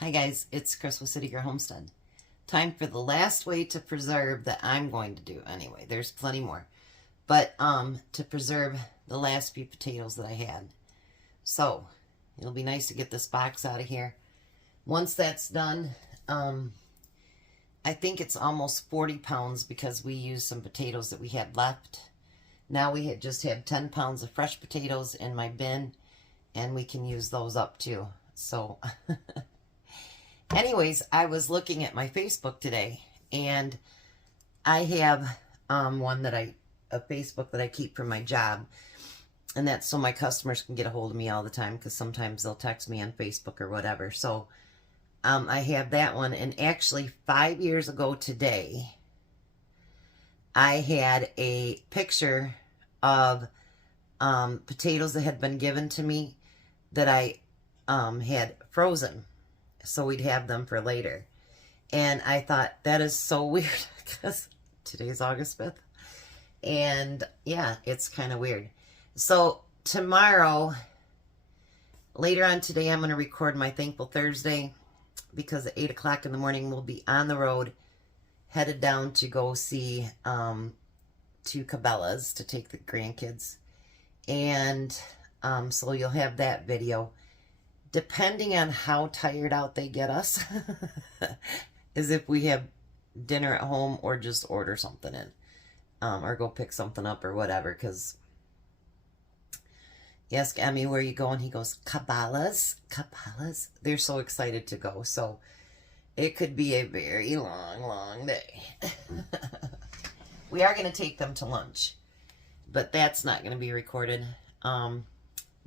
Hi guys, it's Chris with City Girl Homestead. Time for the last way to preserve that I'm going to do anyway. There's plenty more. But to preserve the last few potatoes that I had. So, it'll be nice to get this box out of here. Once that's done, I think it's almost 40 pounds because we used some potatoes that we had left. Now we just have 10 pounds of fresh potatoes in my bin, and we can use those up too. So, anyways, I was looking at my Facebook today, and I have a Facebook that I keep for my job, and that's so my customers can get a hold of me all the time, because sometimes they'll text me on Facebook or whatever. So I have that one, and actually 5 years ago today, I had a picture of potatoes that had been given to me that I had frozen, so we'd have them for later. And I thought, that is so weird, because today's August 5th. And yeah, it's kind of weird. So tomorrow, later on today, I'm going to record my Thankful Thursday, because at 8 o'clock in the morning, we'll be on the road, headed down to go see to Cabela's to take the grandkids. And so you'll have that video. Depending on how tired out they get us, is if we have dinner at home or just order something in, or go pick something up or whatever. Because you ask Emmy, where you going? He goes, Cabela's. Cabela's. They're so excited to go. So it could be a very long, long day. We are going to take them to lunch, but that's not going to be recorded.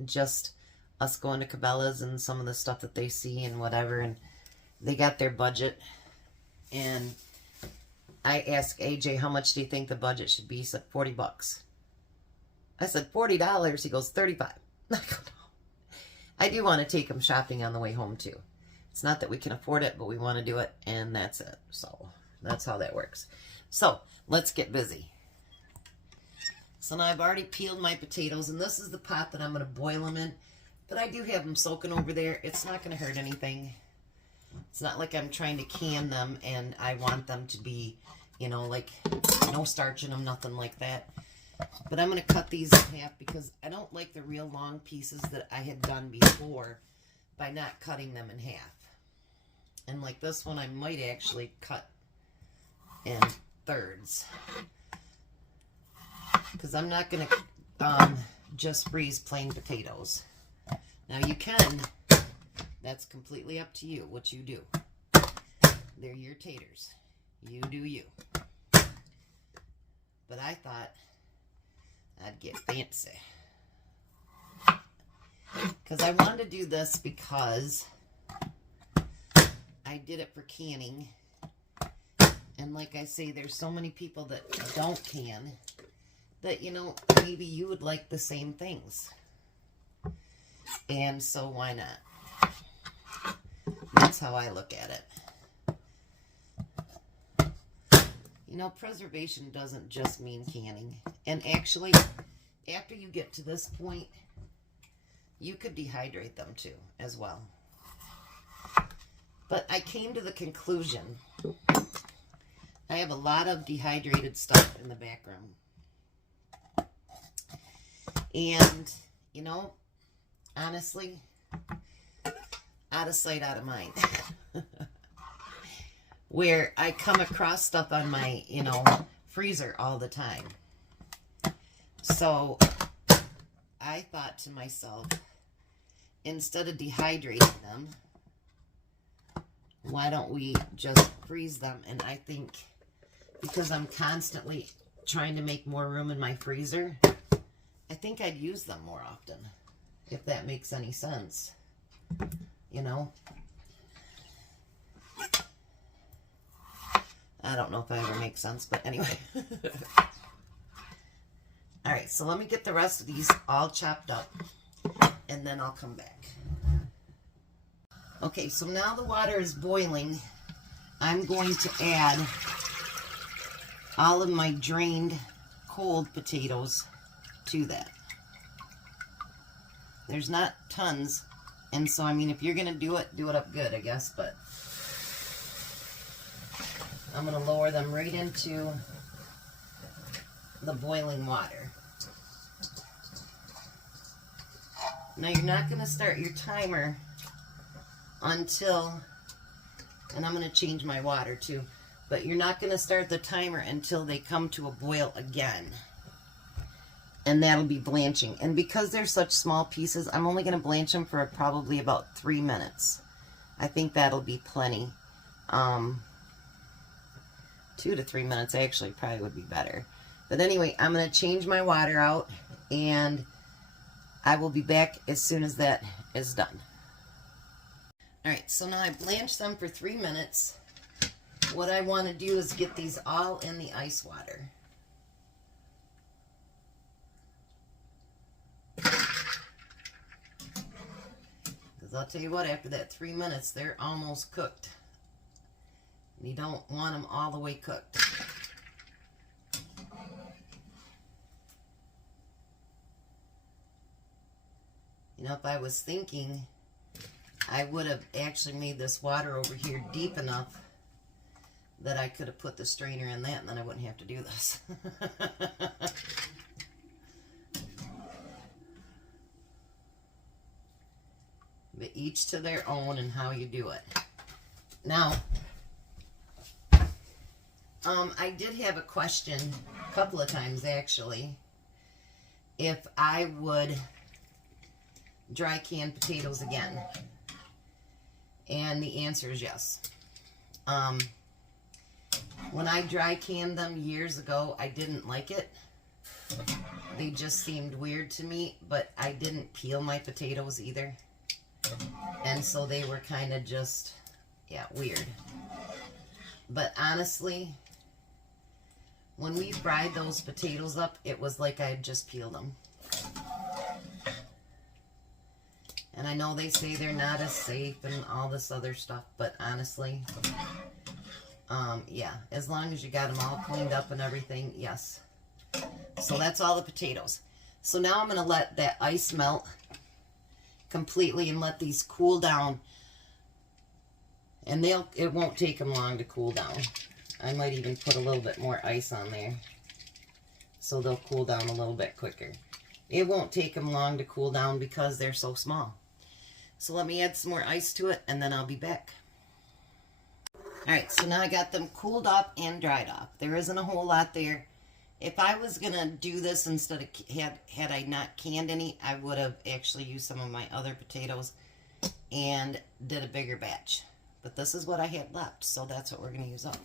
Just us going to Cabela's and some of the stuff that they see and whatever. And they got their budget. And I asked AJ, how much do you think the budget should be? He said, $40. I said, $40? He goes, $35. I go, no. I do want to take them shopping on the way home too. It's not that we can afford it, but we want to do it, and that's it. So that's how that works. So let's get busy. So now I've already peeled my potatoes, and this is the pot that I'm going to boil them in. But I do have them soaking over there. It's not going to hurt anything. It's not like I'm trying to can them, and I want them to be, you know, like no starch in them, nothing like that. But I'm going to cut these in half because I don't like the real long pieces that I had done before by not cutting them in half. And like this one, I might actually cut in thirds, because I'm not going to just freeze plain potatoes. Now you can, that's completely up to you what you do. They're your taters. You do you. But I thought I'd get fancy, because I wanted to do this because I did it for canning. And like I say, there's so many people that don't can that, you know, maybe you would like the same things. And so why not? That's how I look at it. You know, preservation doesn't just mean canning. And actually, after you get to this point, you could dehydrate them too, as well. But I came to the conclusion, I have a lot of dehydrated stuff in the background. And, you know, honestly, out of sight, out of mind. Where I come across stuff on my, you know, freezer all the time. So I thought to myself, instead of dehydrating them, why don't we just freeze them? And I think because I'm constantly trying to make more room in my freezer, I think I'd use them more often, if that makes any sense. You know? I don't know if I ever make sense, but anyway. Alright, so let me get the rest of these all chopped up, and then I'll come back. Okay, so now the water is boiling. I'm going to add all of my drained cold potatoes to that. There's not tons And so, I mean, if you're going to do it up good, I guess. But I'm going to lower them right into the boiling water. Now, you're not going to start your timer until, and I'm going to change my water too, but you're not going to start the timer until they come to a boil again. And that'll be blanching. And because they're such small pieces, I'm only going to blanch them for probably about 3 minutes. I think that'll be plenty. 2 to 3 minutes actually probably would be better. But anyway, I'm going to change my water out, and I will be back as soon as that is done. Alright, so now I blanched them for 3 minutes. What I want to do is get these all in the ice water. Because I'll tell you what, after that 3 minutes, they're almost cooked. You don't want them all the way cooked. You know, if I was thinking, I would have actually made this water over here deep enough that I could have put the strainer in that, and then I wouldn't have to do this. But each to their own and how you do it. Now, I did have a question a couple of times actually, if I would dry can potatoes again. And the answer is yes. When I dry canned them years ago, I didn't like it. They just seemed weird to me, but I didn't peel my potatoes either. And so they were kind of just, yeah, weird. But honestly, when we fried those potatoes up, it was like I had just peeled them. And I know they say they're not as safe and all this other stuff, but honestly, yeah, as long as you got them all cleaned up and everything, yes. So that's all the potatoes. So now I'm going to let that ice melt completely and let these cool down. And it won't take them long to cool down. I might even put a little bit more ice on there so they'll cool down a little bit quicker. It won't take them long to cool down because they're so small. So let me add some more ice to it, and then I'll be back. Alright, so now I got them cooled off and dried off. There isn't a whole lot there. If I was going to do this instead of, had I not canned any, I would have actually used some of my other potatoes and did a bigger batch. But this is what I had left, so that's what we're going to use up.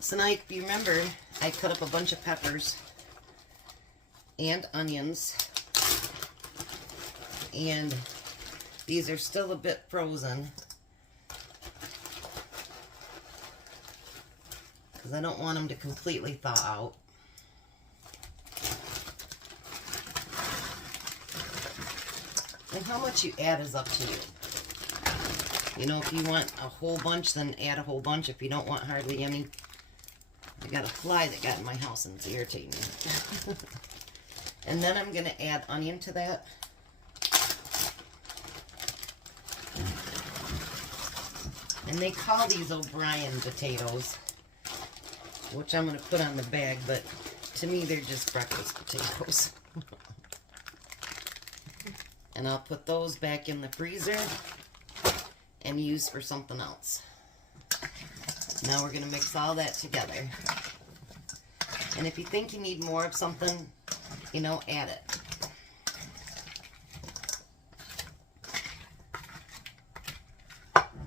So now, if you remember, I cut up a bunch of peppers and onions. And these are still a bit frozen, because I don't want them to completely thaw out. And how much you add is up to you. You know, if you want a whole bunch, then add a whole bunch. If you don't want hardly any, I got a fly that got in my house and it's irritating me. And then I'm going to add onion to that. And they call these O'Brien potatoes, which I'm going to put on the bag, but to me they're just breakfast potatoes. And I'll put those back in the freezer and use for something else. Now we're going to mix all that together. And if you think you need more of something, you know, add it.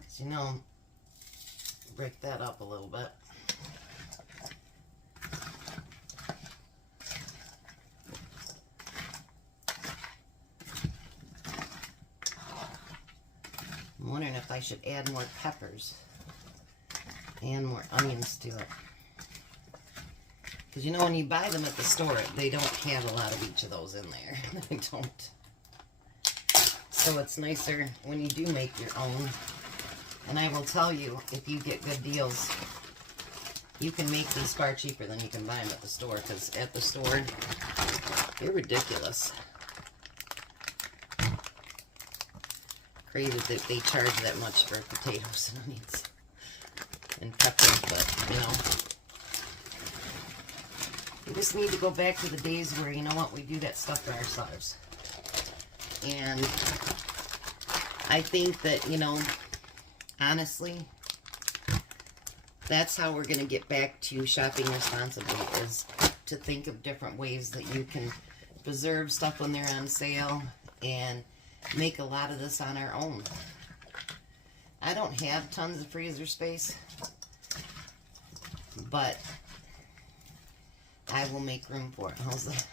So, you know, break that up a little bit. I'm wondering if I should add more peppers and more onions to it. Because you know, when you buy them at the store, they don't have a lot of each of those in there. They don't. So it's nicer when you do make your own. And I will tell you, if you get good deals, you can make these far cheaper than you can buy them at the store. Because at the store, they're ridiculous. crazy that they charge that much for potatoes and onions and peppers, but, you know. We just need to go back to the days where, you know what, we do that stuff for ourselves. And I think that, you know, honestly, that's how we're going to get back to shopping responsibly, is to think of different ways that you can preserve stuff when they're on sale and make a lot of this on our own. I don't have tons of freezer space, but I will make room for it. How's that?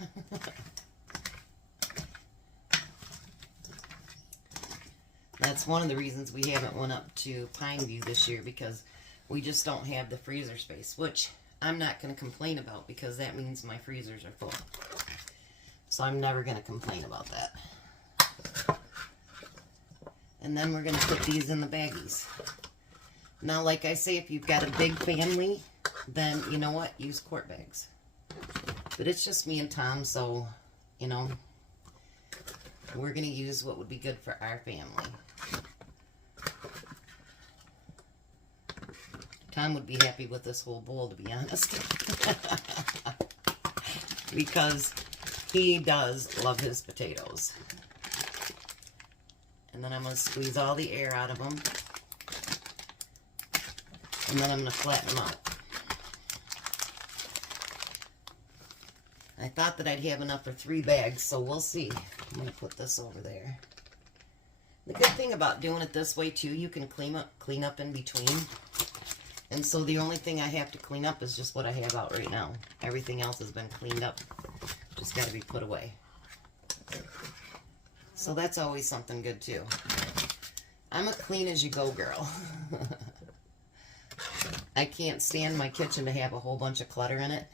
That's one of the reasons we haven't went up to Pineview this year, because we just don't have the freezer space, which I'm not going to complain about, because that means my freezers are full. So I'm never going to complain about that. And then we're going to put these in the baggies. Now, like I say, if you've got a big family, then you know what? Use quart bags. But it's just me and Tom, so, you know, we're going to use what would be good for our family. Tom would be happy with this whole bowl, to be honest. Because he does love his potatoes. And then I'm going to squeeze all the air out of them. And then I'm going to flatten them out. I thought that I'd have enough for 3 bags, so we'll see. I'm going to put this over there. The good thing about doing it this way, too, you can clean up in between. And so the only thing I have to clean up is just what I have out right now. Everything else has been cleaned up. Just got to be put away. So that's always something good, too. I'm a clean-as-you-go girl. I can't stand my kitchen to have a whole bunch of clutter in it.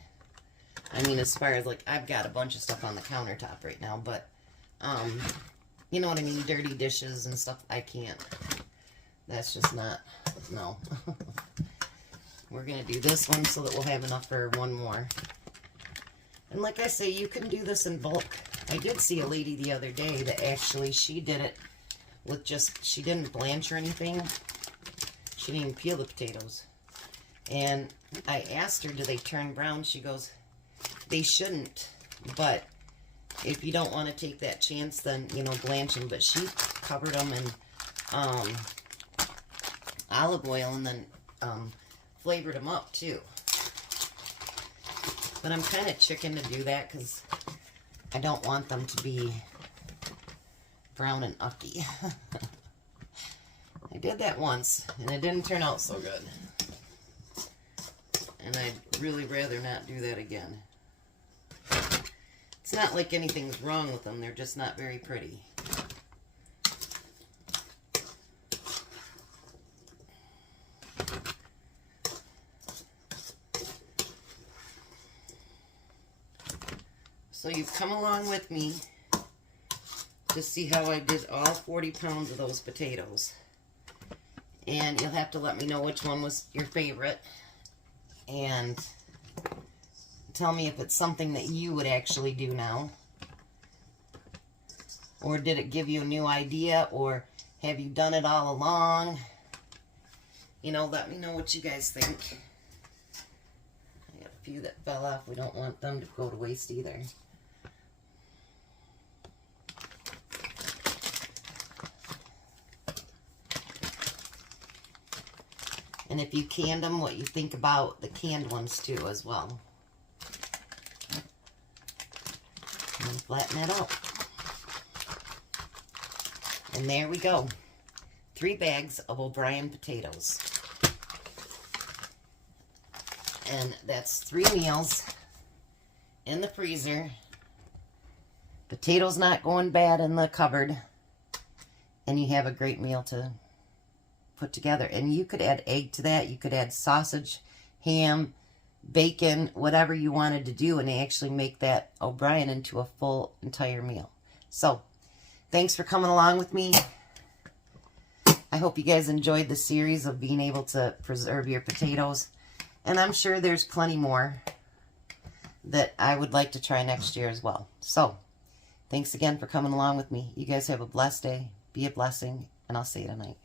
I mean, as far as, like, I've got a bunch of stuff on the countertop right now, but, you know what I mean, dirty dishes and stuff, I can't. That's just not, no. We're going to do this one so that we'll have enough for one more. And like I say, you can do this in bulk. I did see a lady the other day that actually, she did it with just, she didn't blanch or anything. She didn't even peel the potatoes. And I asked her, do they turn brown? She goes, they shouldn't, but if you don't want to take that chance, then, you know, blanching. But she covered them in olive oil and then flavored them up, too. But I'm kind of chicken to do that because I don't want them to be brown and ucky. I did that once, and it didn't turn out so good. And I'd really rather not do that again. It's not like anything's wrong with them, they're just not very pretty. So you've come along with me to see how I did all 40 pounds of those potatoes. And you'll have to let me know which one was your favorite. And tell me if it's something that you would actually do now. Or did it give you a new idea? Or have you done it all along? You know, let me know what you guys think. I got a few that fell off. We don't want them to go to waste either. And if you canned them, what you think about the canned ones too as well. And flatten that out. And there we go. 3 bags of O'Brien potatoes. And that's 3 meals in the freezer. Potatoes not going bad in the cupboard. And you have a great meal to put together. And you could add egg to that. You could add sausage, ham, bacon, whatever you wanted to do, and actually make that O'Brien into a full entire meal. So thanks for coming along with me. I hope you guys enjoyed the series of being able to preserve your potatoes, and I'm sure there's plenty more that I would like to try next year as well. So thanks again for coming along with me. You guys have a blessed day. Be a blessing, and I'll see you tonight.